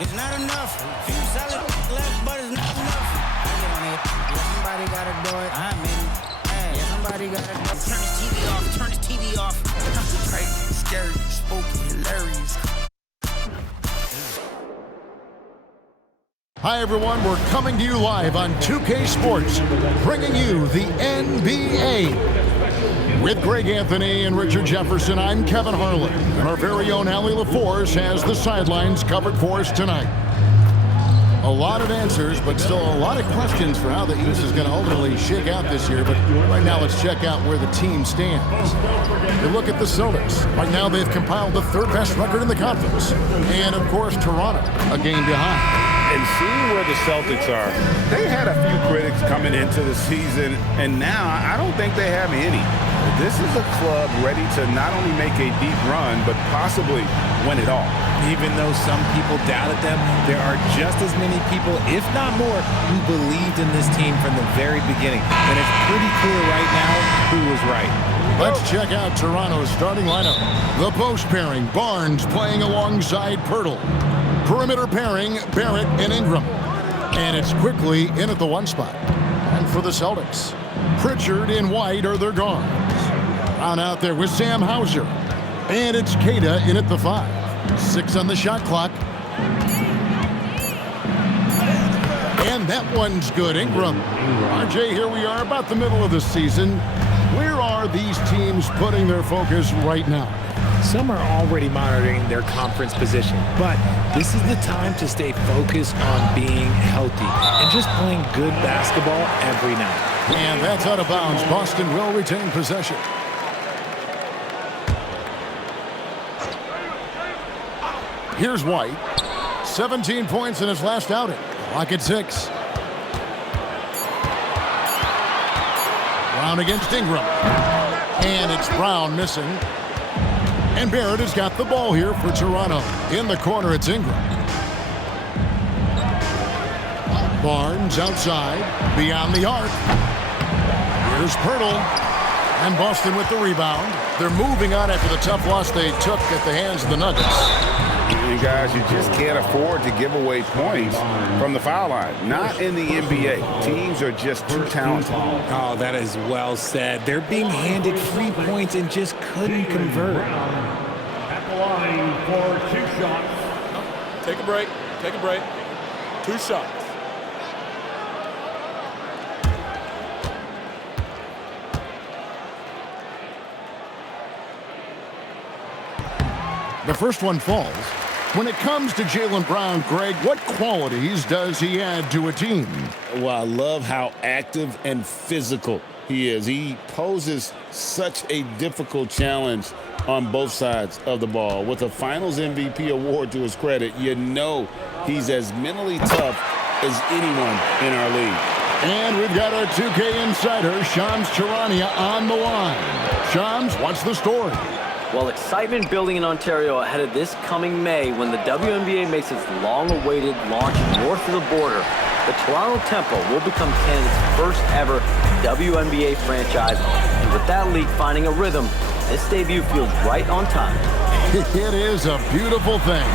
It's not enough. Few solid left, but it's not enough. I get on it. Yeah, somebody gotta do it. I mean, hey, somebody gotta do it. Turn his TV off. Turn his TV off. Crazy, scary, spooky, hilarious. Hi, everyone. We're coming to you live on 2K Sports, bringing you the NBA. With Greg Anthony and Richard Jefferson, I'm Kevin Harlan, and our very own Allie LaForce has the sidelines covered for us tonight. A lot of answers, but still a lot of questions for how the East is going to ultimately shake out this year. But right now, let's check out where the team stands. You look at the Celtics. Right now, they've compiled the third-best record in the conference. And, of course, Toronto, a game behind. And seeing where the Celtics are, they had a few critics coming into the season, and now I don't think they have any. This is a club ready to not only make a deep run, but possibly win it all. Even though some people doubted them, there are just as many people, if not more, who believed in this team from the very beginning. And it's pretty clear right now who was right. Let's check out Toronto's starting lineup. The post pairing, Barnes playing alongside Pirtle. Perimeter pairing, Barrett and Ingram. And it's quickly in at the one spot. And for the Celtics, Pritchard and White are their guards. On out there with Sam Hauser. And it's Keita in at the 5. 6 on the shot clock. And that one's good. Ingram. RJ, here we are about the middle of the season. Where are these teams putting their focus right now? Some are already monitoring their conference position, but this is the time to stay focused on being healthy and just playing good basketball every night. And that's out of bounds. Boston will retain possession. Here's White. 17 points in his last outing. Clock at 6. Brown against Ingram. And it's Brown missing. And Barrett has got the ball here for Toronto. In the corner, it's Ingram. Barnes outside, beyond the arc. Here's Pirtle. And Boston with the rebound. They're moving on after the tough loss they took at the hands of the Nuggets. And guys, you just can't afford to give away points from the foul line. Not in the NBA. Teams are just too talented. Oh, that is well said. They're being handed free points and just couldn't convert. At the line for 2 shots. Take a break. Take a break. 2 shots. The first one falls. When it comes to Jaylen Brown, Greg, what qualities does he add to a team? Well, I love how active and physical he is. He poses such a difficult challenge on both sides of the ball. With a Finals MVP award to his credit, you know he's as mentally tough as anyone in our league. And we've got our 2K insider, Shams Charania, on the line. Shams, what's the story? Well, excitement building in Ontario ahead of this coming May when the WNBA makes its long-awaited launch north of the border. The Toronto Tempo will become Canada's first ever WNBA franchise. And with that league finding a rhythm, this debut feels right on time. It is a beautiful thing.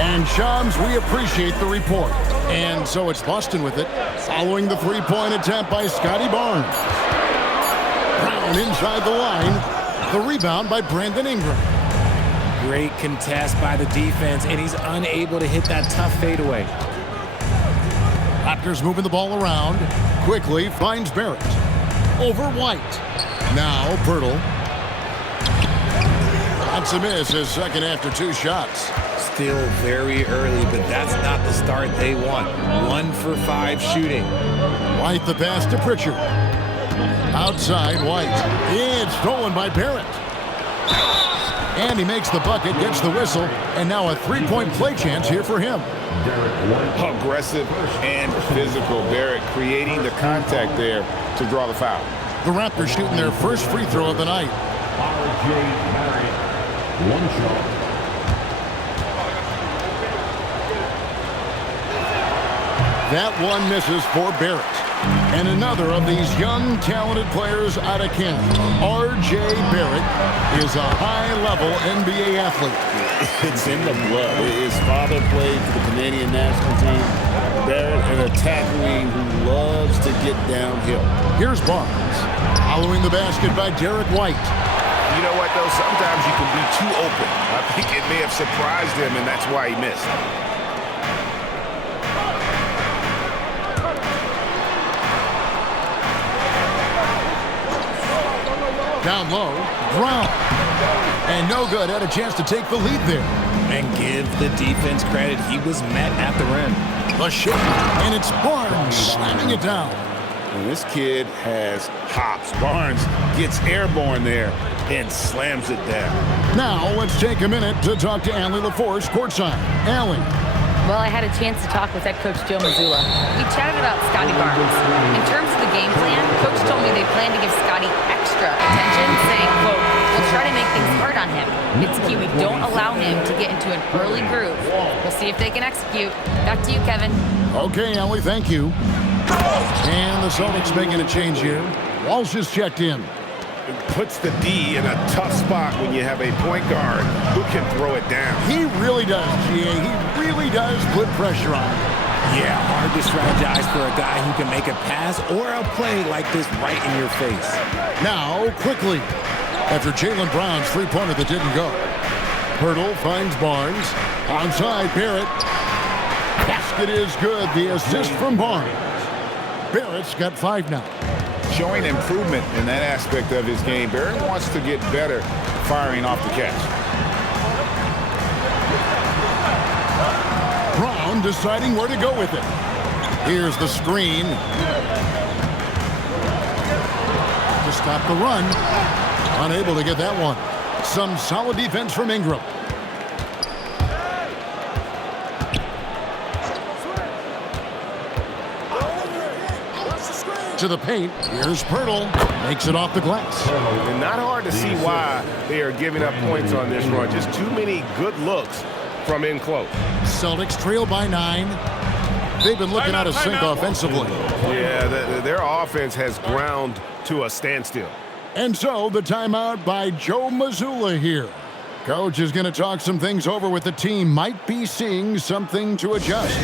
And Shams, we appreciate the report. And so it's Boston with it, following the three-point attempt by Scotty Barnes. Brown inside the line. The rebound by Brandon Ingram. Great contest by the defense, and he's unable to hit that tough fadeaway. Raptors moving the ball around. Quickly finds Barrett. Over White. Now Pirtle. That's a miss, his second after 2 shots. Still very early, but that's not the start they want. 1 for 5 shooting. White the pass to Pritchard. Outside White. It's stolen by Barrett. And he makes the bucket, gets the whistle, and now a 3-point play chance here for him. Aggressive and physical. Barrett creating the contact there to draw the foul. The Raptors shooting their first free throw of the night. RJ Barrett, 1 shot. That one misses for Barrett. And another of these young, talented players out of Canada, R.J. Barrett, is a high-level NBA athlete. It's in the blood. His father played for the Canadian national team. Barrett, an attack wing who loves to get downhill. Here's Barnes. Following the basket by Derek White. You know what, though? Sometimes you can be too open. I think it may have surprised him, and that's why he missed. Down low, Brown. And no good, had a chance to take the lead there. And give the defense credit. He was met at the rim. The shot, and it's Barnes slamming it down. And this kid has hops. Barnes gets airborne there and slams it down. Now let's take a minute to talk to Allie LaForce courtside. Allie. Well, I had a chance to talk with head coach Joe Mazzulla. We chatted about Scotty Barnes. In terms of the game plan, coach told me they plan to give Scotty extra attention, saying, quote, we'll try to make things hard on him. It's key we don't allow him to get into an early groove. We'll see if they can execute. Back to you, Kevin. Okay, Allie, thank you. And the Celtics making a change here. Walsh is checked in. It puts the D in a tough spot when you have a point guard who can throw it down. He really does, GA. He really does put pressure on. Yeah, hard to strategize for a guy who can make a pass or a play like this right in your face. Now, quickly, after Jaylen Brown's three-pointer that didn't go. Hurdle finds Barnes. Onside, Barrett. Basket is good. The assist from Barnes. Barrett's got 5 now. Showing improvement in that aspect of his game. Barrett wants to get better firing off the catch. Brown deciding where to go with it. Here's the screen. To stop the run. Unable to get that one. Some solid defense from Ingram. To the paint. Here's Pirtle. Makes it off the glass. And not hard to see why they are giving up points on this run. Just too many good looks from in close. Celtics trail by 9. They've been looking out of sync offensively. Yeah, their offense has ground to a standstill. And so the timeout by Joe Mazzulla here. Coach is going to talk some things over with the team. Might be seeing something to adjust.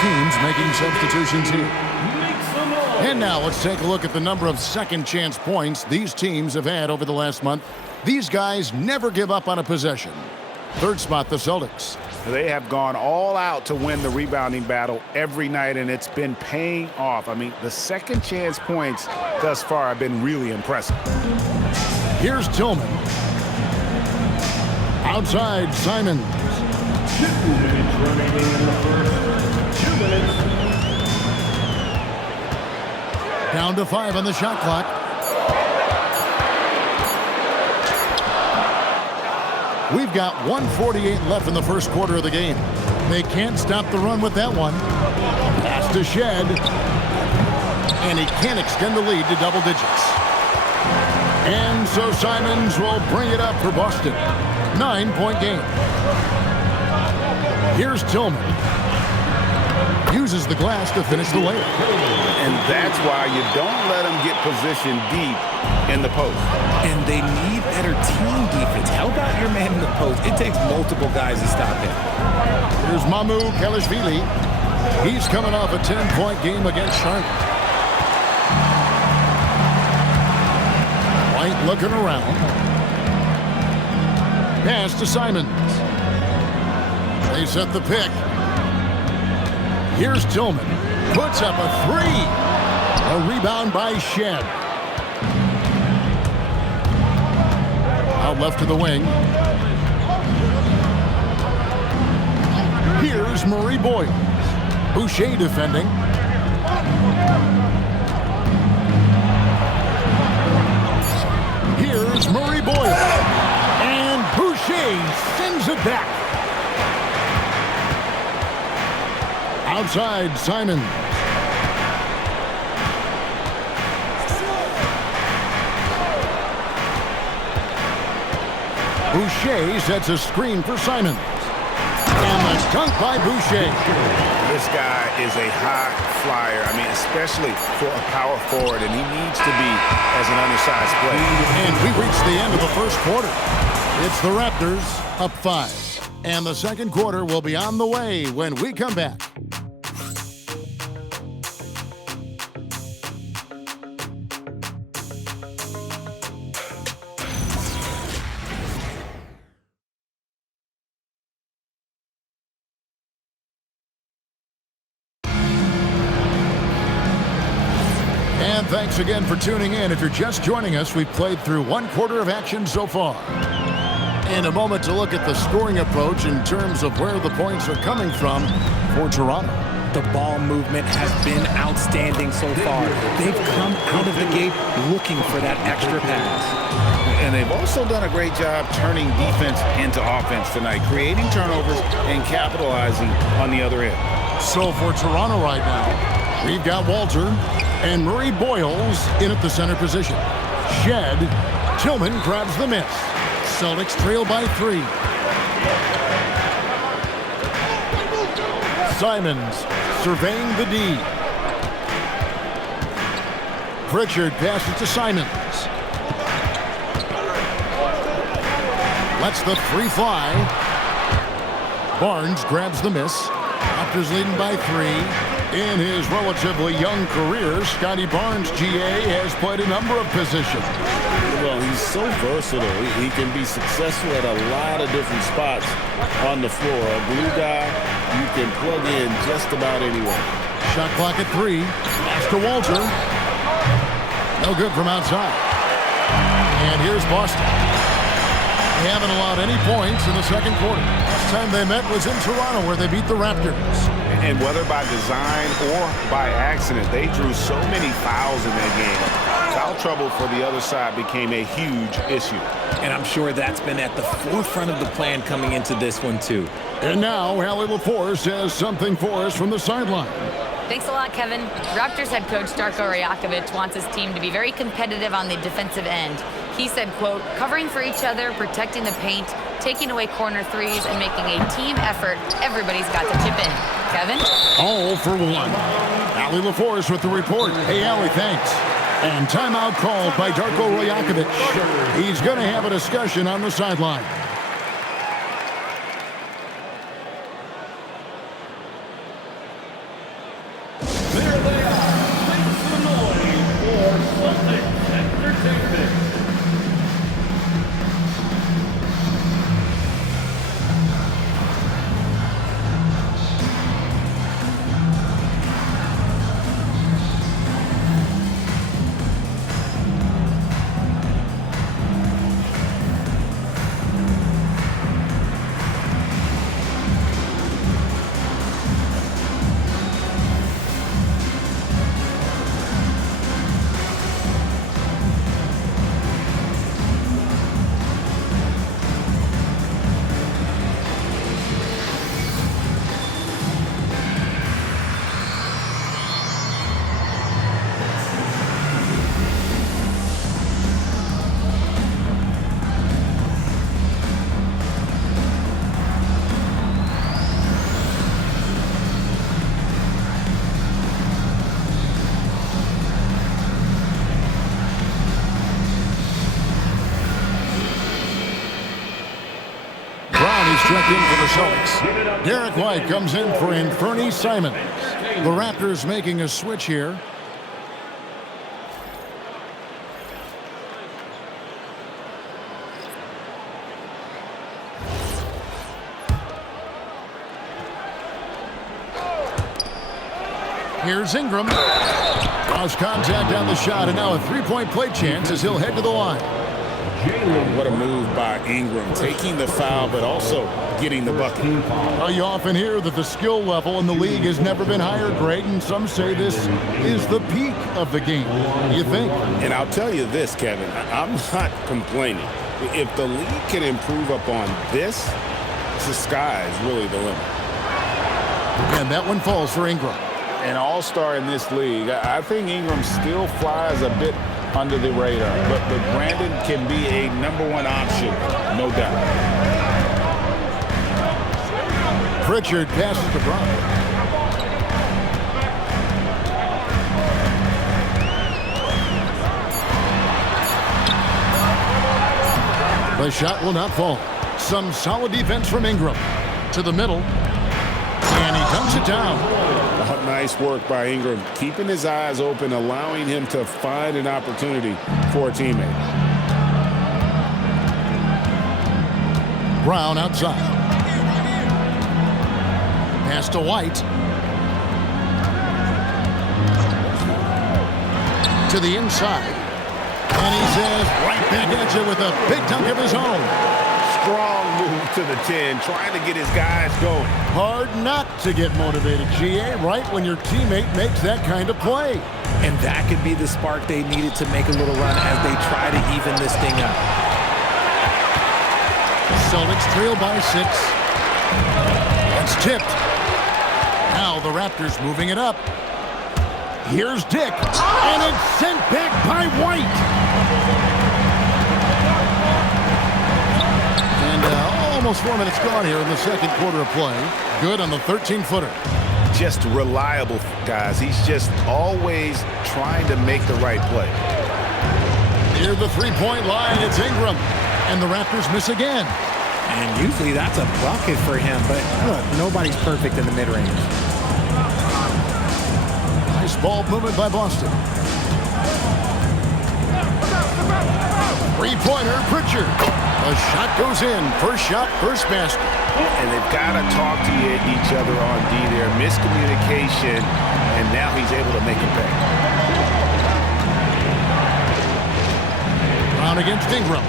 Teams making substitutions here. And now let's take a look at the number of second chance points these teams have had over the last month. These guys never give up on a possession. Third spot, the Celtics. They have gone all out to win the rebounding battle every night, and it's been paying off. I mean, the second chance points thus far have been really impressive. Here's Tillman. Outside, Simons. 2 minutes remaining in the first. 2 minutes. Down to 5 on the shot clock. We've got 1:48 left in the first quarter of the game. They can't stop the run with that one. Pass to Shed. And he can't extend the lead to double digits. And so Simons will bring it up for Boston. 9-point game. Here's Tillman. Uses the glass to finish the layup. And that's why you don't let them get positioned deep in the post. And they need better team defense. How about your man in the post? It takes multiple guys to stop him. Here's Mamu Kelishvili. He's coming off a 10-point game against Charlotte. White looking around. Pass to Simons. They set the pick. Here's Tillman. Puts up a three. A rebound by Shed. Out left to the wing. Here's Murray Boyle. Boucher defending. Here's Murray Boyle. And Boucher sends it back. Outside, Simons. Boucher sets a screen for Simons. And a dunk by Boucher. This guy is a high flyer. I mean, especially for a power forward, and he needs to be as an undersized player. And we reached the end of the first quarter. It's the Raptors up 5. And the second quarter will be on the way when we come back. And thanks again for tuning in. If you're just joining us, we've played through one quarter of action so far. In a moment to look at the scoring approach in terms of where the points are coming from for Toronto. The ball movement has been outstanding so far. They've come out of the gate looking for that extra pass. And they've also done a great job turning defense into offense tonight, creating turnovers and capitalizing on the other end. So for Toronto right now, we've got Walter and Murray Boyles in at the center position. Shed, Tillman grabs the miss. Celtics trail by 3. Simons surveying the D. Pritchard passes to Simons. Lets the 3 fly. Barnes grabs the miss. Raptors leading by 3. In his relatively young career, Scotty Barnes, GA, has played a number of positions. Well, he's so versatile. He can be successful at a lot of different spots on the floor. A glue guy you can plug in just about anywhere. Shot clock at 3. Pass to Walter. No good from outside. And here's Boston. They haven't allowed any points in the second quarter. Last time they met was in Toronto, where they beat the Raptors. And whether by design or by accident, they drew so many fouls in that game. Foul trouble for the other side became a huge issue. And I'm sure that's been at the forefront of the plan coming into this one, too. And now, Allie LaForce has something for us from the sideline. Thanks a lot, Kevin. Raptors head coach Darko Rajakovic wants his team to be very competitive on the defensive end. He said, quote, covering for each other, protecting the paint, taking away corner threes, and making a team effort. Everybody's got to chip in. Kevin? All for one. Allie LaForce with the report. Hey, Allie, thanks. And timeout called by Darko Rajakovic. He's going to have a discussion on the sideline. There they are. Make some noise for Celtics Entertainment. check in for the Celtics. Derek White comes in for Anthony Simons. The Raptors making a switch here. Here's Ingram. Lost contact on the shot, and now a three-point play chance as he'll head to the line. What a move by Ingram, taking the foul, but also getting the bucket. Well, you often hear that the skill level in the league has never been higher, Greg, and some say this is the peak of the game. What do you think? And I'll tell you this, Kevin, I'm not complaining. If the league can improve upon this, the sky is really the limit. And that one falls for Ingram. An all-star in this league. I think Ingram still flies a bit under the radar, but Brandon can be a #1 option, no doubt. Pritchard passes to Brown. The shot will not fall. Some solid defense from Ingram. To the middle. And he dunks it down. Nice work by Ingram, keeping his eyes open, allowing him to find an opportunity for a teammate. Brown outside. Pass to White. To the inside. And he says right back at you with a big dunk of his own. Strong move to the 10, trying to get his guys going. Hard not to get motivated, GA, right when your teammate makes that kind of play. And that could be the spark they needed to make a little run as they try to even this thing up. Celtics trail by 6. It's tipped. Now the Raptors moving it up. Here's Dick. And it's sent back by White. Almost 4 minutes gone here in the second quarter of play. Good on the 13-footer. Just reliable, guys. He's just always trying to make the right play. Near the three-point line, it's Ingram. And the Raptors miss again. And usually that's a bucket for him, but look, nobody's perfect in the mid-range. Nice ball movement by Boston. Three-pointer, Pritchard. A shot goes in. First shot, first basket. And they've got to talk to each other on D there. Miscommunication, and now he's able to make it pay. Brown against Ingram.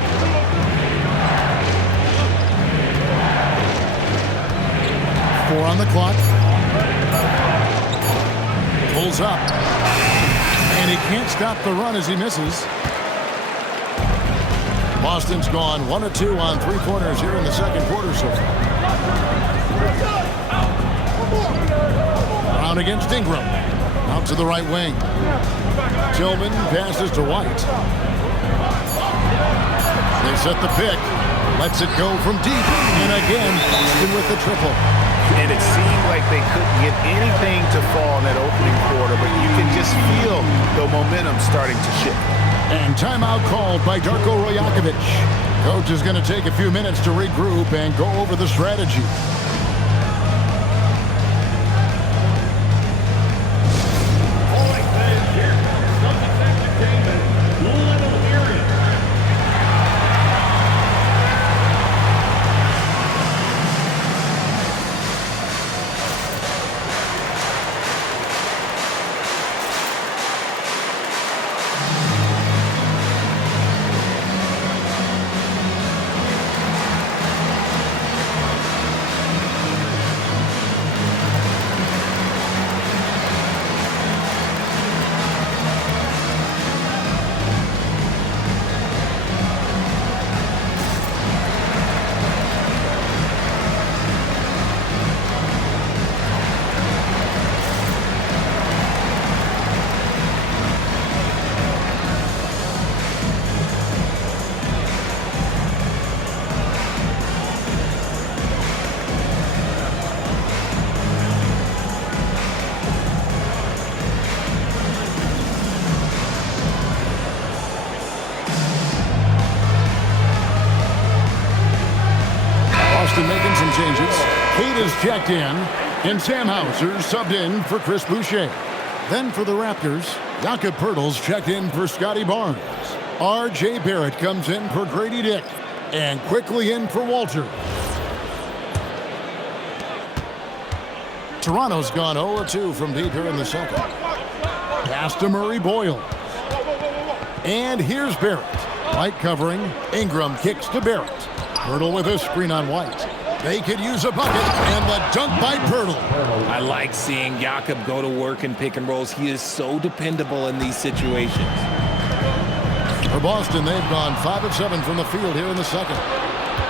Four on the clock. Pulls up. And he can't stop the run as he misses. Boston's gone 1 of 2 on three-pointers here in the second quarter so far. Brown against Ingram. Out to the right wing. Tillman passes to White. They set the pick. Lets it go from deep. And again, Boston with the triple. And it seemed like they couldn't get anything to fall in that opening quarter, but you can just feel the momentum starting to shift. And timeout called by Darko Rajakovic. Coach is going to take a few minutes to regroup and go over the strategy. changes. Kate is checked in, and Sam Hauser subbed in for Chris Boucher. Then for the Raptors, Jakob Poeltl's checked in for Scotty Barnes. R.J. Barrett comes in for Grady Dick, and quickly in for Walter. Toronto's gone 0-2 from deep here in the second. Pass to Murray Boyle. And here's Barrett. White covering. Ingram kicks to Barrett. Poeltl with a screen on White. They could use a bucket, and the dunk by Poeltl. I like seeing Jakob go to work in pick and rolls. He is so dependable in these situations. For Boston, they've gone 5 of 7 from the field here in the second.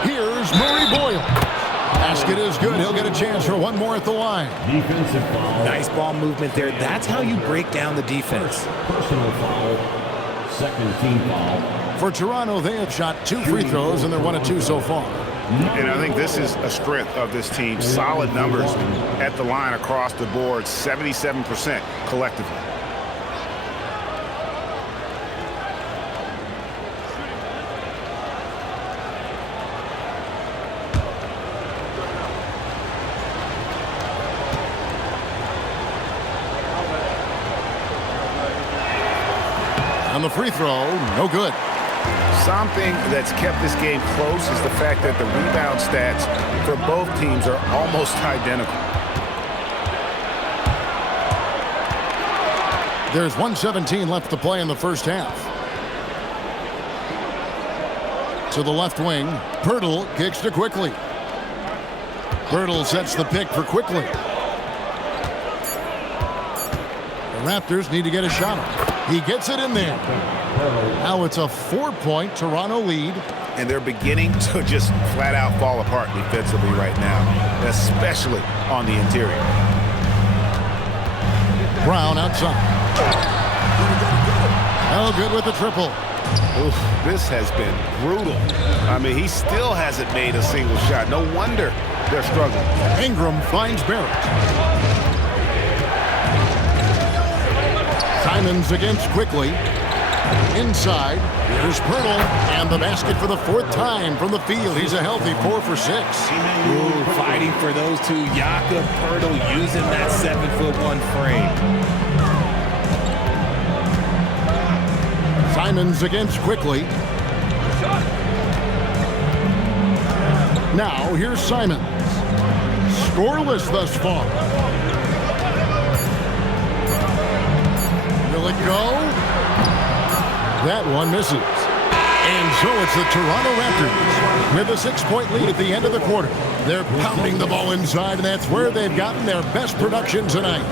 Here's Murray Boyle. Basket is good. He'll get a chance for one more at the line. Defensive foul. Nice ball movement there. That's how you break down the defense. Personal foul. Second team foul. For Toronto, they have shot 2 free throws, and they're 1 of 2 so far. And I think this is a strength of this team. Solid numbers at the line across the board, 77% collectively. On the free throw, no good. Something that's kept this game close is the fact that the rebound stats for both teams are almost identical. There's 1:17 left to play in the first half. To the left wing, Poeltl kicks to Quickly. Poeltl sets the pick for Quickly. The Raptors need to get a shot off. He gets it in there. Now it's a 4-point Toronto lead. And they're beginning to just flat out fall apart defensively right now, especially on the interior. Brown outside. Oh, good with the triple. Oof, this has been brutal. I mean, he still hasn't made a single shot. No wonder they're struggling. Ingram finds Barrett. Simons against Quickly. Inside, here's Poeltl, and the basket for the 4th time from the field. He's a healthy 4 for 6. Ooh, fighting for those two. Jakob Poeltl using that 7'1" frame. Simons against Quickly. Now, here's Simons. Scoreless thus far. Will it go? That one misses. And so it's the Toronto Raptors with a 6-point lead at the end of the quarter. They're pounding the ball inside, and that's where they've gotten their best production tonight.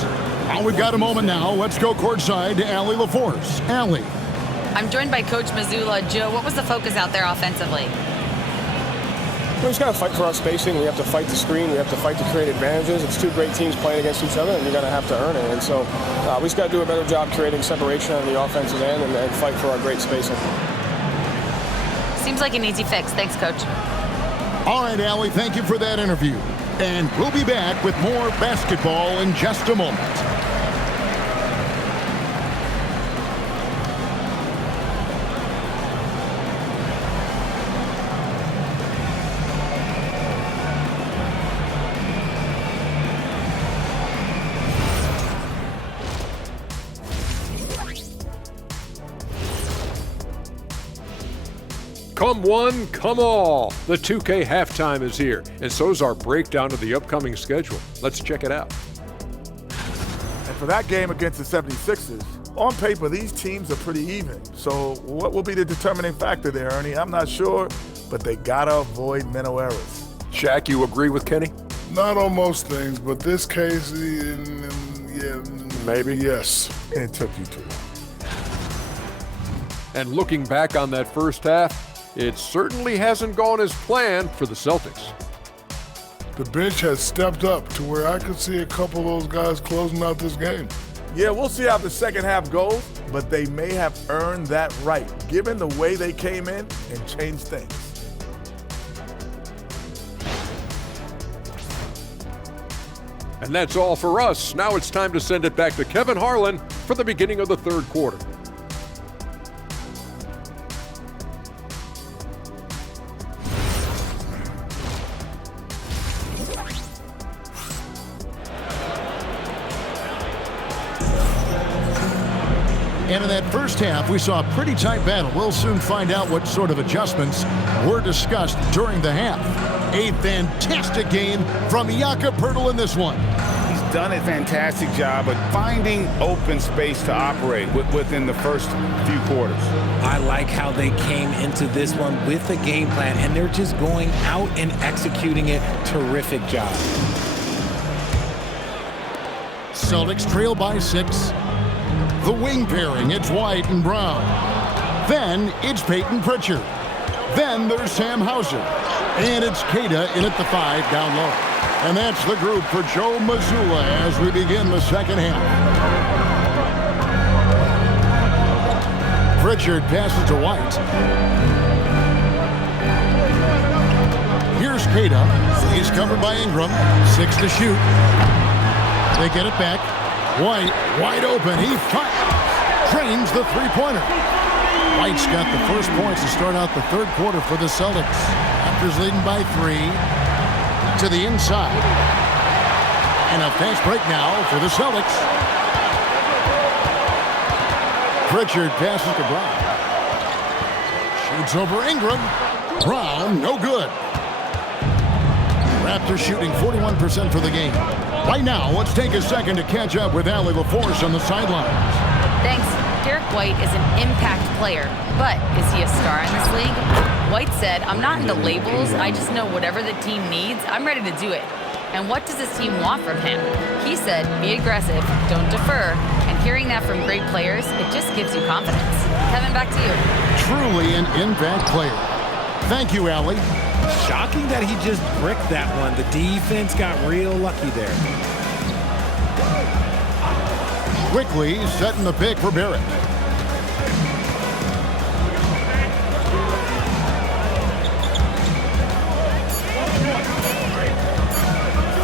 Well, we've got a moment now. Let's go courtside to Allie LaForce. Allie. I'm joined by Coach Mazzulla. Joe, what was the focus out there offensively? We just got to fight for our spacing. We have to fight the screen. We have to fight to create advantages. It's 2 great teams playing against each other, and you're going to have to earn it. And so we just got to do a better job creating separation on the offensive end and fight for our great spacing. Seems like an easy fix. Thanks, Coach. All right, Allie, thank you for that interview. And we'll be back with more basketball in just a moment. Come one, come all. The 2K halftime is here, and so's our breakdown of the upcoming schedule. Let's check it out. And for that game against the 76ers, on paper, these teams are pretty even. So what will be the determining factor there, Ernie? I'm not sure, but they gotta avoid mental errors. Shaq, you agree with Kenny? Not on most things, but this case, yeah, maybe. Yes. It took you too long. And looking back on that first half, it certainly hasn't gone as planned for the Celtics. The bench has stepped up to where I could see a couple of those guys closing out this game. Yeah, we'll see how the second half goes, but they may have earned that right, given the way they came in and changed things. And that's all for us. Now it's time to send it back to Kevin Harlan for the beginning of the third quarter. And in that first half, we saw a pretty tight battle. We'll soon find out what sort of adjustments were discussed during the half. A fantastic game from Jakob Poeltl in this one. He's done a fantastic job of finding open space to operate within the first few quarters. I like how they came into this one with a game plan, and they're just going out and executing it. Terrific job. Celtics trail by 6. The wing pairing, it's White and Brown. Then it's Peyton Pritchard. Then there's Sam Hauser. And it's Queta in at the 5 down low. And that's the group for Joe Mazzulla as we begin the second half. Pritchard passes to White. Here's Queta. He's covered by Ingram. 6 to shoot. They get it back. White, wide open. He trains the three-pointer. White's got the first points to start out the third quarter for the Celtics. Raptors leading by 3 to the inside. And a fast break now for the Celtics. Pritchard passes to Brown. Shoots over Ingram. Brown, no good. Raptors shooting 41% for the game. Right now, let's take a second to catch up with Allie LaForce on the sidelines. Thanks. Derek White is an impact player, but is he a star in this league? White said, "I'm not into labels. I just know whatever the team needs, I'm ready to do it. And what does this team want from him?" He said, "Be aggressive, don't defer." And hearing that from great players, it just gives you confidence. Kevin, back to you. Truly an impact player. Thank you, Allie. Shocking that he just bricked that one. The defense got real lucky there. Quickly setting the pick for Barrett.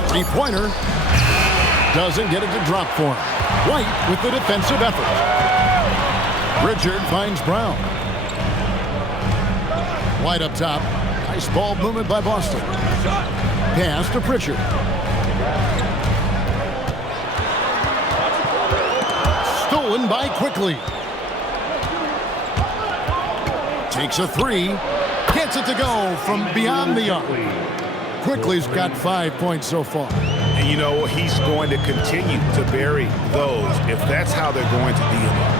Three-pointer. Doesn't get it to drop for him. White with the defensive effort. Pritchard finds Brown. White up top. Nice ball movement by Boston. Pass to Pritchard. Stolen by Quickly. Takes a 3. Gets it to go from beyond the arc. Quickly's got 5 points so far. And you know, he's going to continue to bury those if that's how they're going to be in there.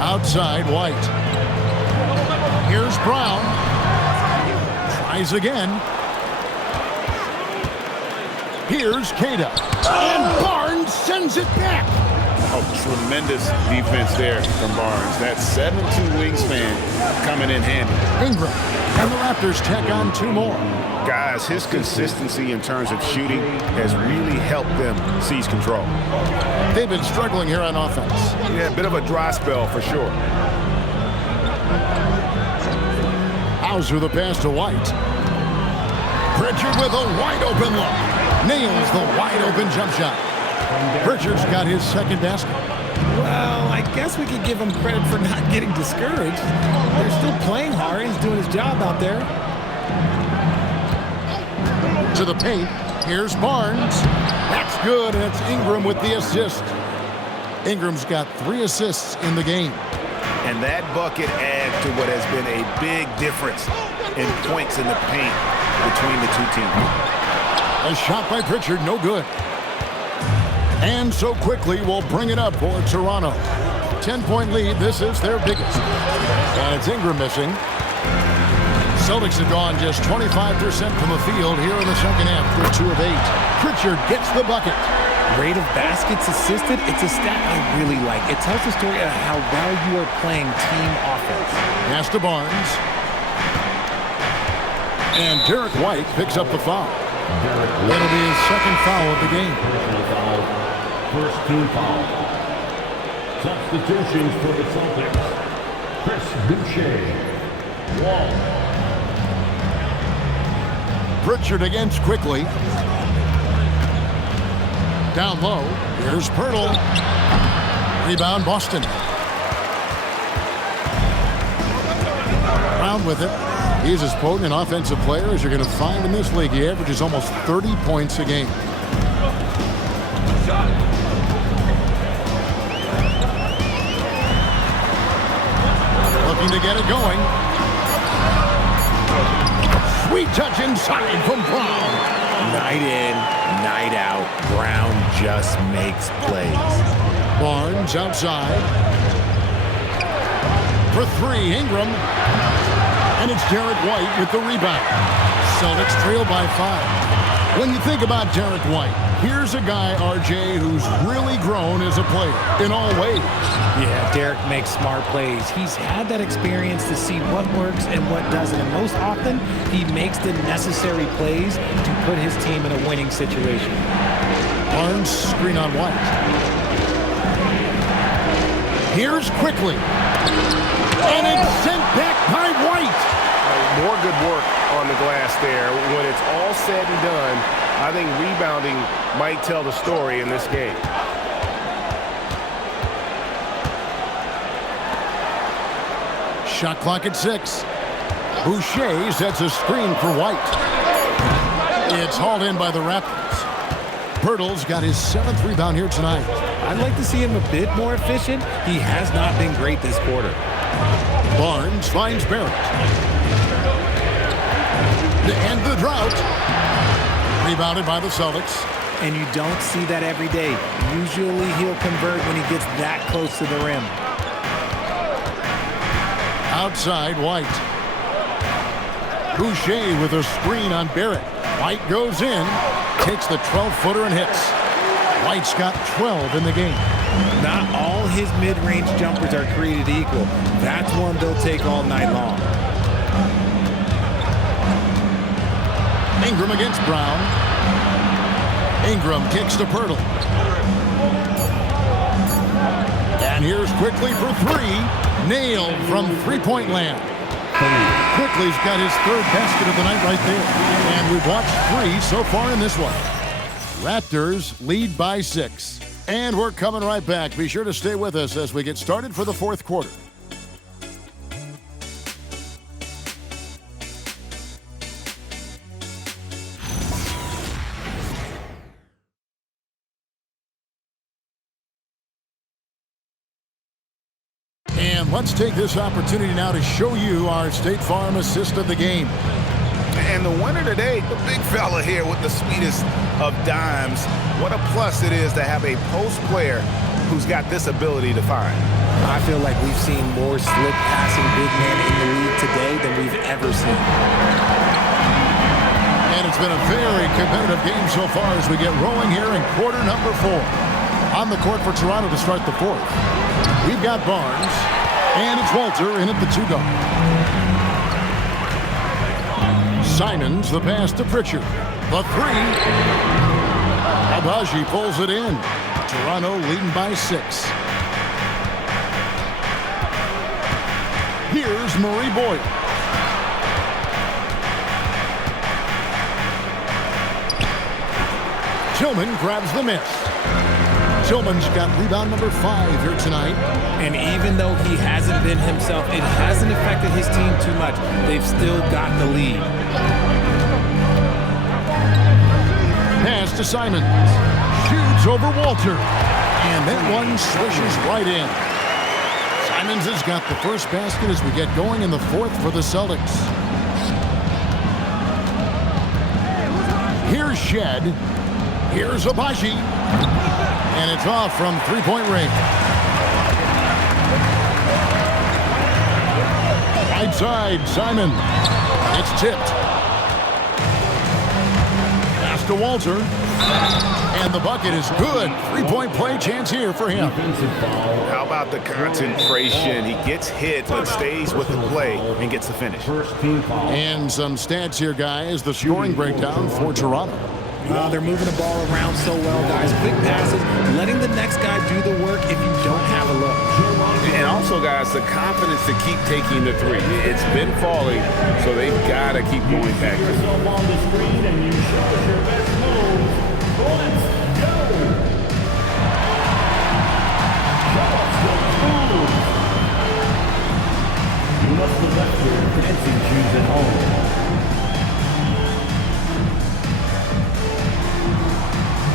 Outside, White. Here's Brown. Tries again. Here's Queta. And Barnes sends it back. Oh, tremendous defense there from Barnes. That 7'2" wingspan coming in handy. Ingram. And the Raptors tack on 2 more. Guys, his consistency in terms of shooting has really helped them seize control. They've been struggling here on offense. Yeah, a bit of a dry spell for sure. Hauser the pass to White. Pritchard with a wide open look. Nails the wide open jump shot. Pritchard's got his second basket. Well, I guess we could give him credit for not getting discouraged. They're still playing hard. He's doing his job out there. To the paint. Here's Barnes. That's good, and it's Ingram with the assist. Ingram's got 3 assists in the game. And that bucket adds to what has been a big difference in points in the paint between the two teams. A shot by Pritchard, no good. And so Quickly will bring it up for Toronto. 10-point lead, this is their biggest. And it's Ingram missing. Celtics have gone just 25% from the field here in the second half. They're 2 of 8. Pritchard gets the bucket. Rate of baskets assisted, it's a stat I really like. It tells the story of how well you are playing team offense. Pass to Barnes. And Derek White picks up the foul. That'll be his second foul of the game. First team foul. Substitutions for the Celtics. Chris Boucher. Wall. Pritchard against Quickly. Down low. Here's Poeltl. Rebound Boston. Brown with it. He's as potent an offensive player as you're going to find in this league. He averages almost 30 points a game. it going. Sweet touch inside from Brown. Night in, night out, Brown just makes plays. Barnes outside. For three, Ingram. And it's Derek White with the rebound. Celtics trail by 5. When you think about Derek White, here's a guy, RJ, who's really grown as a player in all ways. Yeah, Derek makes smart plays. He's had that experience to see what works and what doesn't. And most often, he makes the necessary plays to put his team in a winning situation. Barnes screen on White. Here's quickly. And it's sent back by White. More good work on the glass there. When it's all said and done, I think rebounding might tell the story in this game. Shot clock at 6. Boucher sets a screen for White. It's hauled in by the Raptors. Pirtle's got his 7th rebound here tonight. I'd like to see him a bit more efficient. He has not been great this quarter. Barnes finds Barrett. To end the drought. Rebounded by the Celtics. And you don't see that every day. Usually he'll convert when he gets that close to the rim. Outside, White. Boucher with a screen on Barrett. White goes in, takes the 12-footer and hits. White's got 12 in the game. Not all his mid-range jumpers are created equal. That's one they'll take all night long. Ingram against Brown. Ingram kicks to Pirtle. And here's Quickly for 3. Nailed from three-point land. Quickly's got his 3rd basket of the night right there. And we've watched 3 so far in this one. Raptors lead by 6. And we're coming right back. Be sure to stay with us as we get started for the 4th quarter. And let's take this opportunity now to show you our State Farm assist of the game. And the winner today, the big fella here with the sweetest of dimes. What a plus it is to have a post player who's got this ability to find. I feel like we've seen more slick passing big men in the league today than we've ever seen. And it's been a very competitive game so far as we get rolling here in quarter number 4. On the court for Toronto to start the 4th. We've got Barnes, and it's Walter in at the 2 guard. Simons the pass to Pritchard. The 3. Abaji pulls it in. Toronto leading by 6. Here's Murray Boyle. Tillman grabs the miss. Tillman's got rebound number 5 here tonight. And even though he hasn't been himself, it hasn't affected his team too much. They've still got the lead. Pass to Simons. Shoots over Walter. And that one swishes right in. Simons has got the first basket as we get going in the 4th for the Celtics. Here's Shed. Here's Abaji. And it's off from three-point range. Right side, Simon. It's tipped. Pass to Walter. And the bucket is good. Three-point play chance here for him. How about the concentration? He gets hit but stays with the play and gets the finish. And some stats here, guys. The scoring breakdown for Toronto. They're moving the ball around so well, guys. Quick passes, letting the next guy do the work if you don't have a look. And also, guys, the confidence to keep taking the 3. It's been falling, so they've got to keep going back to it. On the screen and you show us your best moves. Let's go. Show us your moves. You must have left your dancing shoes at home.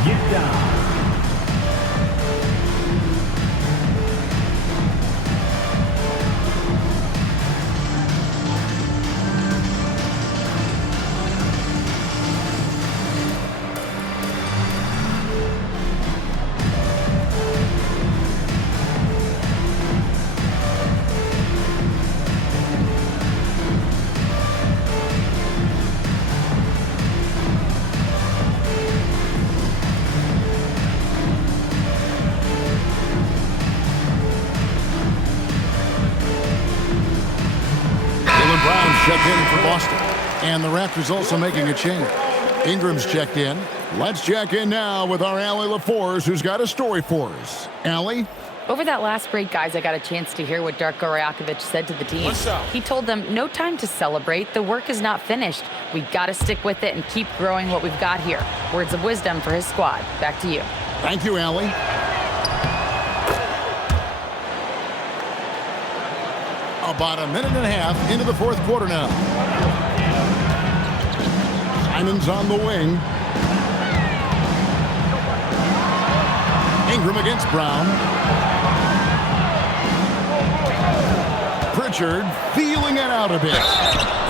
Get down. for Boston. And the Raptors also making a change. Ingram's checked in. Let's check in now with our Allie LaForce, who's got a story for us. Allie? Over that last break, guys, I got a chance to hear what Darko Rajakovic said to the team. He told them, no time to celebrate. The work is not finished. We got to stick with it and keep growing what we've got here. Words of wisdom for his squad. Back to you. Thank you, Allie. About a minute and a half into the fourth quarter now. Simon's on the wing. Ingram against Brown. Pritchard feeling it out a bit.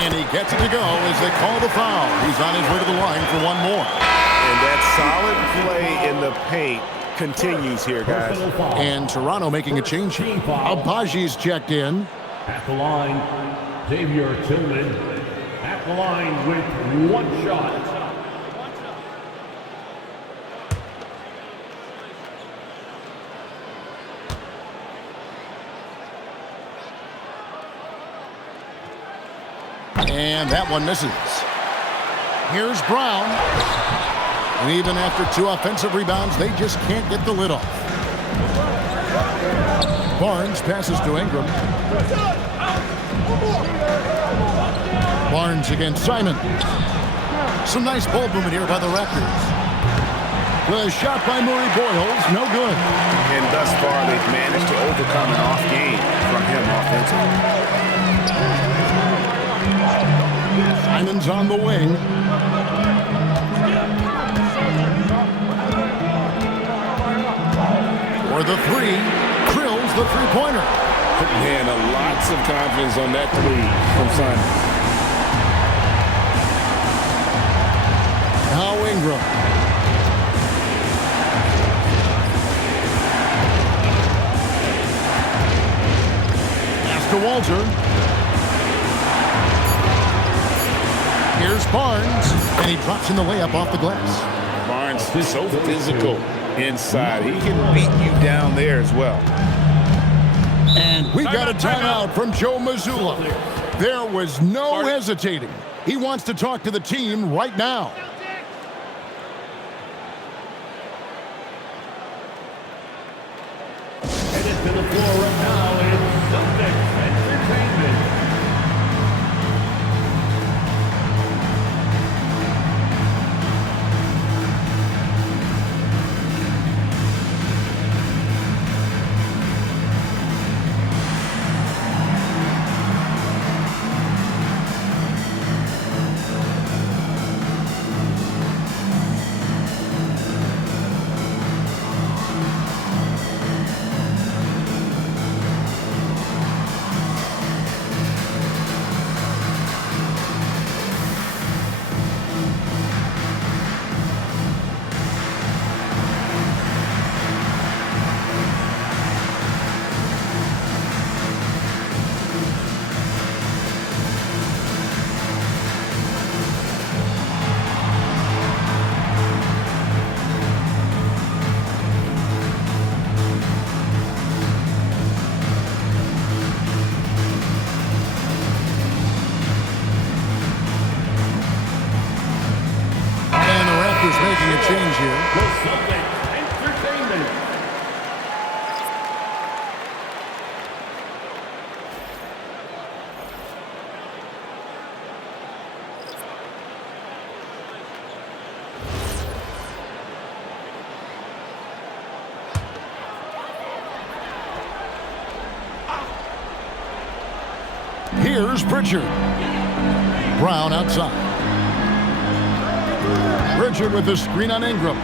And he gets it to go as they call the foul. He's on his way to the line for one more. And that solid play in the paint continues here, guys. And Toronto making a change. Abaji's checked in. At the line, Xavier Tillman. At the line with one shot. And that one misses. Here's Brown. And even after 2 offensive rebounds, they just can't get the lid off. Barnes passes to Ingram. Barnes against Simon. Some nice ball movement here by the Raptors. The shot by Murray Boyles, no good. And thus far, they've managed to overcome an off game from him offensively. Simon's on the wing. For the three, drills the three-pointer. Man, lots of confidence on that three from Simon. Now Ingram. Pass to Walter. Here's Barnes, and he drops in the layup off the glass. Barnes is so physical inside. He can beat you down there as well. And we got a timeout from Joe Mazzulla. There was no hesitating. He wants to talk to the team right now. Headed to the floor right now is Celtics Entertainment. Making a change here. The Celtics Entertainment. Here's Pritchard. Brown outside. Pritchard with the screen on Ingram.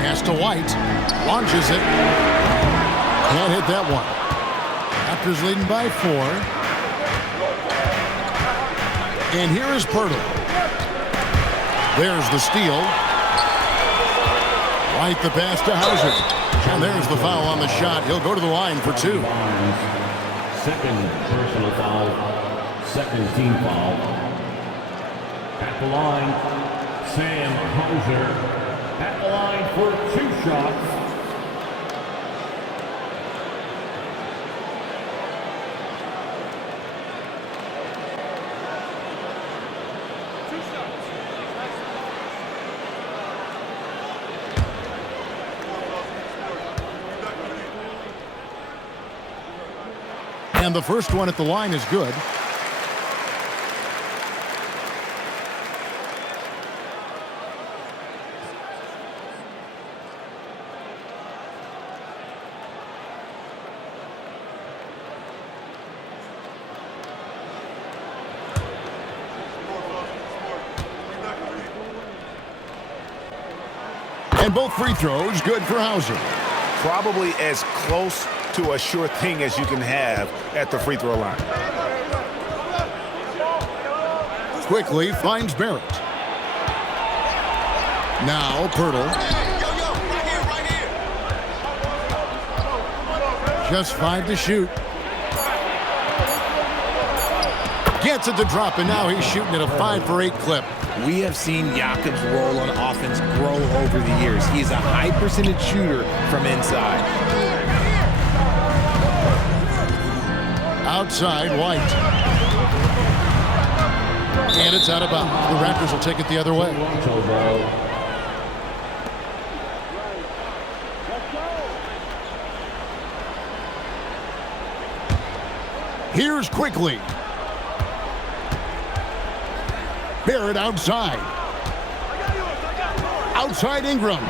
Pass to White. Launches it. Can't hit that one. Raptors leading by 4. And here is Pirtle. There's the steal. White the pass to Hauser. And there's the foul on the shot. He'll go to the line for 2. Second personal foul. Second team foul. At the line, Sam Hauser. At the line for 2 shots. And the first one at the line is good. And both free throws good for Hauser. Probably as close to a sure thing as you can have at the free throw line. Quickly finds Barrett. Now Pirtle. Just 5 to shoot. Gets it to drop, and now he's shooting at a 5 for 8 clip. We have seen Jakob's role on offense grow over the years. He's a high percentage shooter from inside. Outside, White. And it's out of bounds. The Raptors will take it the other way. Here's Quickly. Barrett outside. Outside Ingram.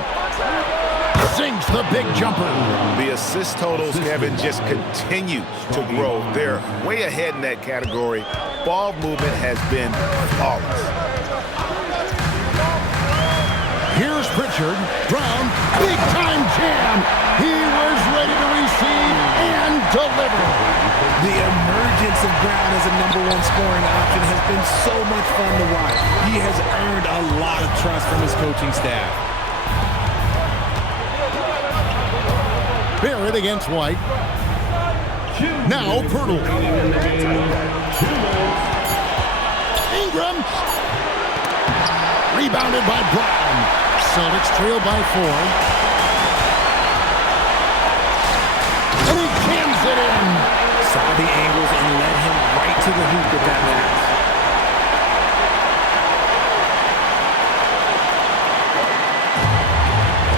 Sinks the big jumper. The assist totals, Kevin, just continue to grow. They're way ahead in that category. Ball movement has been flawless. Here's Pritchard. Brown, big time jam. He was ready to receive and deliver. The emergence of Brown as a #1 scoring option has been so much fun to watch. He has earned a lot of trust from his coaching staff. Barrett against White. Now Pirtle. Ingram. Rebounded by Brown. Celtics trail by 4. And he jams it in. Saw the angles and led him right to the hoop with that pass.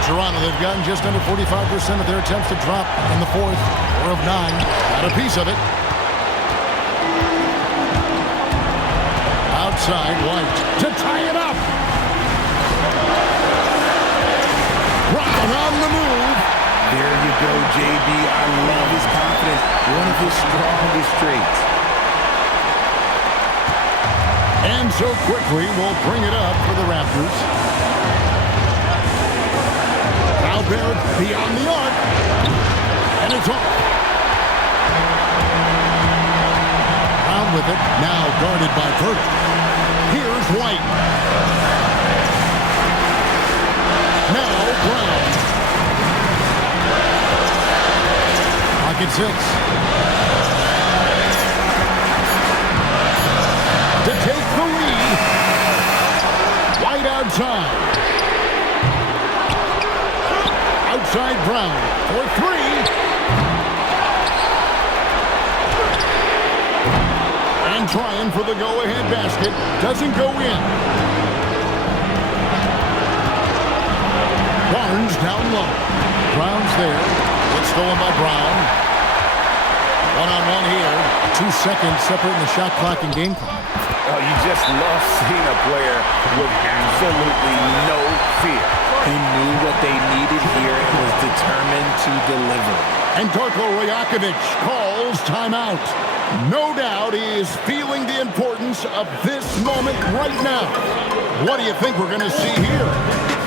Toronto, they've gotten just under 45% of their attempts to drop in the 4th. 4 of 9. Got a piece of it. Outside, White to tie it up. Brown on the move. There you go, JB. I love his confidence. One of his strongest traits. And so Quickly will bring it up for the Raptors. Now Barrett beyond the arc. And it's off. Brown with it. Now guarded by Pirtle. Here's White. Now Brown. Pocket 6. To take the lead. White outside. Outside Brown for 3. And trying for the go-ahead basket. Doesn't go in. Barnes down low. Brown's there. It's stolen by Brown. One-on-one here. 2 seconds separating the shot clock and game clock. Oh, you just love seeing a player with absolutely no fear. He knew what they needed here and was determined to deliver. And Darko Rajakovic calls timeout. No doubt he is feeling the importance of this moment right now. What do you think we're going to see here?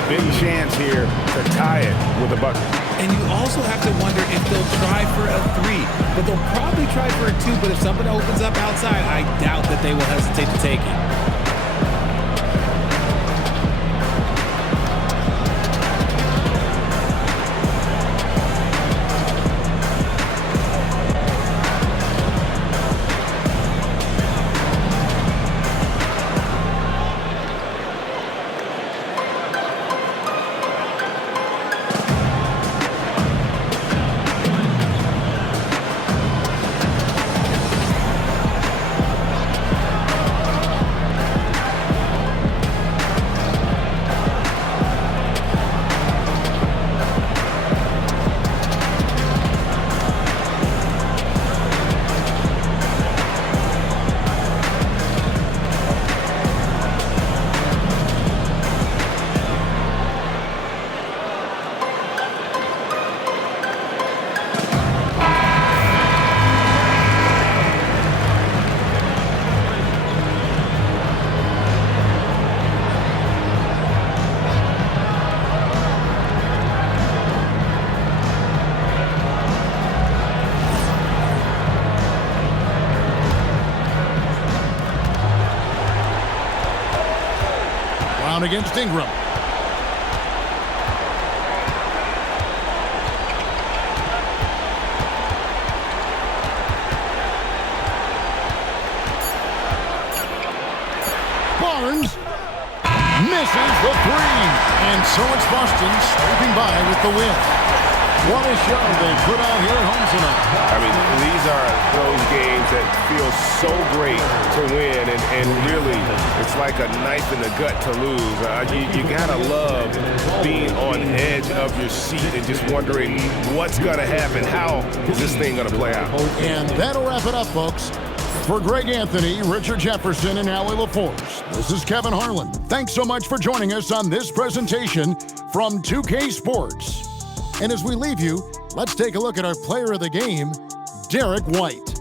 Big chance here to tie it with a bucket. And you also have to wonder if they'll try for a 3. But they'll probably try for a 2. But if somebody opens up outside, I doubt that they will hesitate to take it. against Ingram. Barnes misses the three. And so it's Boston scraping by with the win. What a show they put out here at home tonight. I mean, these are those games that feel so great to win, and really, it's like a knife in the gut to lose. You gotta love being on edge of your seat and just wondering what's gonna happen. How is this thing gonna play out? And that'll wrap it up, folks. For Greg Anthony, Richard Jefferson, and Allie LaForce, this is Kevin Harlan. Thanks so much for joining us on this presentation from 2K Sports. And as we leave you, let's take a look at our player of the game, Derek White.